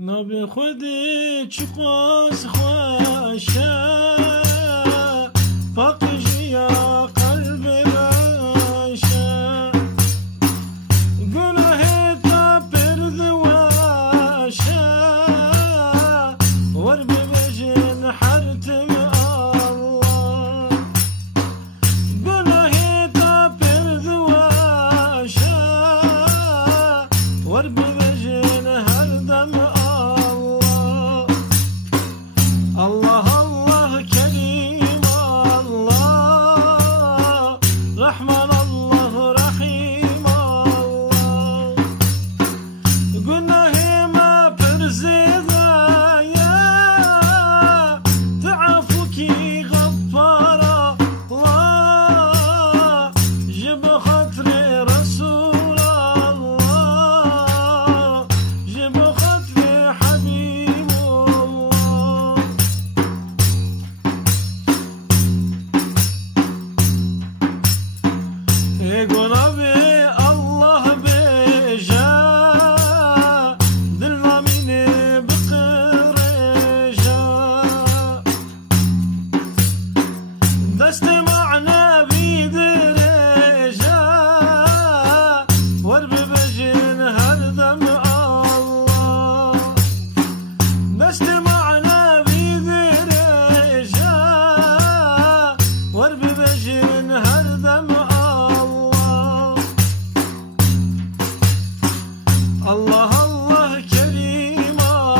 نبی خودی چی قاس خوشه فقش یا قلب باشه گناه تا پرد واشه ور ببجن حرتم الله گناه تا پرد واشه ور ببجن هردم الله الله كريم الله رحمن الله رحيم الله قلنا هما برزيدا يا تعافك غفار الله جب خاطر رسول الله جب خاطر حبيب الله گناه به الله بجا دلنا مني بقرجا دست معنا بدرجا ورب بجن هردم الله دست معنا بدرجا ورب بجن هردم الله الله كريم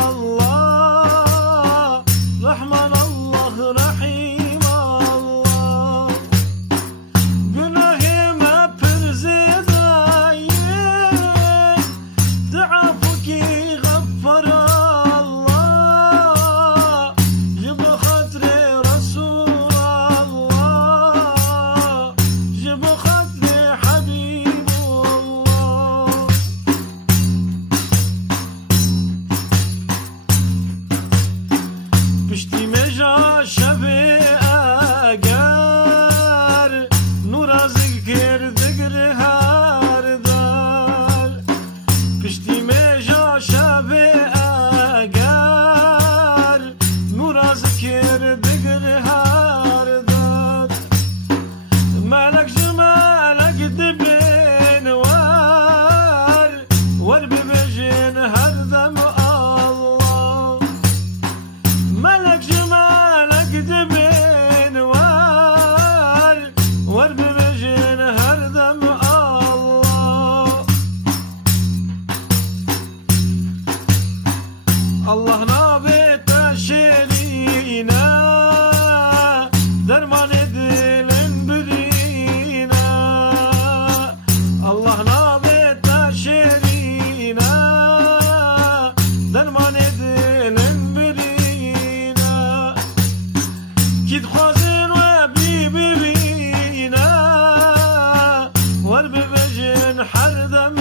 الله رحمن الله رحيم الله قناه ما برزيدا تعافك غفر الله جب خاطر رسول الله جب خاطر حبيب الله پشتی مجا شب اگر نور از گردگر هر دار پشتی مجا شب اگر نور از گردگر هر دار ملک جمالک دبین ور ببجن هر دم الله ملك جمالك دبين ور ببجن هردم الله الله نابي تشرينا درمان دلن برينا الله نابي تشرينا درمان دلن برينا كيد خوزن وبي ببينا ور ببجن حردم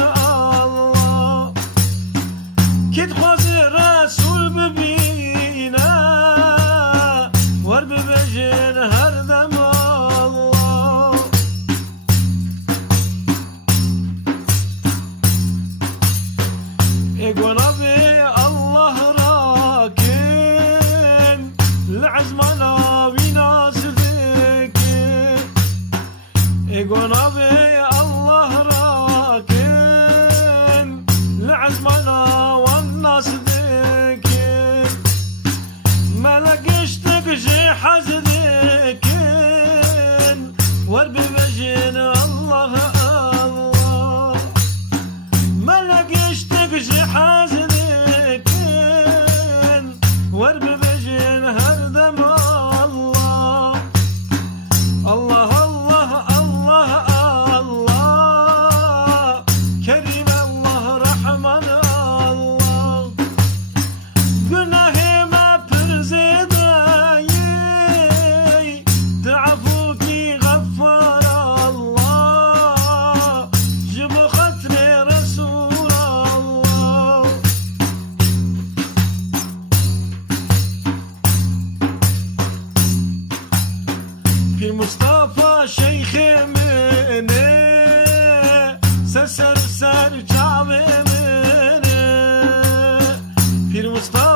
الله كيد خوزن رسول ببينا ور ببجن هردم الله اقونا بي الله راكن العزمنا بناصدك اقونا بي الله راكن العزمنا والناس ذكر ملقشتك جي حزدك ور ببجن الله الله ملقشتك جي حزدك ور ببجن هردم الله الله الله الله الله كريم الله رحمن الله قناه ما برزيدا تعفوك غفر الله جب خاطر رسول الله في مصطفى شيخ مني سر سر جاب مني Mustafa